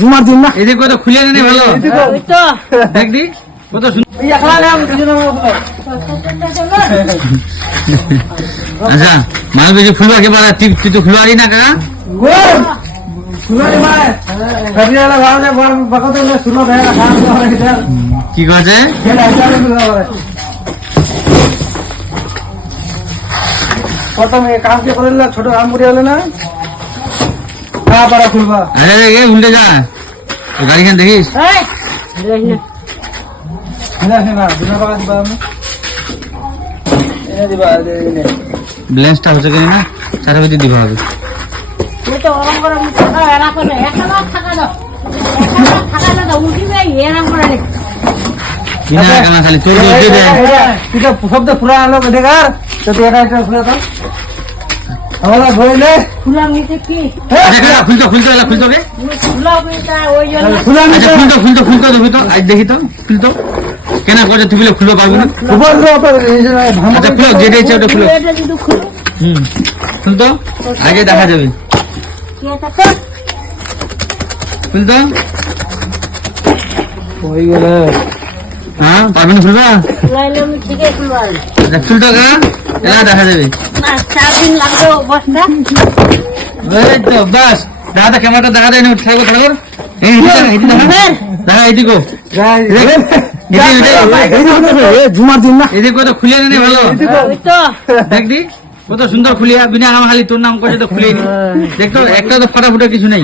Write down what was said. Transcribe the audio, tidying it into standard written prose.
জুমার দিন না এদিকে কত খুলে নেই ভালো দেখ দি কত আচ্ছা মানুষ বেশি ফুলবা কে পারা তুই তো ফুলবারি না কাকা কি কাছে প্রথমে কাম কে করে ছোট কাম করে হলে না পারা খুলবা আরে উল্টে যা গাড়ি খান দেখিস ব্লেন্সটা হচ্ছে কিনা না চারা ভিতরে দিবা হবে খালি তোর শব্দ পুরা আলো দেখার তুই এটা একটা খুলে দাও আমরা ধরলে খুলতো খুলতো খুলতো রে খুলতো দেখি তো আজ দেখি তো খুলতো কেন করে তুই খুলতে পারবি না আচ্ছা খুলো যেটা ইচ্ছে ওটা খুলো খুলতো আগে দেখা যাবে খুলতো ওই গেলে হ্যাঁ পারবেন খুলবা খুলতো গা এলা দেখা যাবে এই তো বাস দাদা ক্যামেরাটা দেখা দেয় না থাকবো থাকবো দেখা এদিকো জুমার দিন না এদিকে কত খুলে নেই ভালো দেখ দি কত সুন্দর খুলিয়া বিনা আমার খালি তোর নাম করে তো খুলে নি দেখতো একটা তো ফাটা ফুটা কিছু নেই।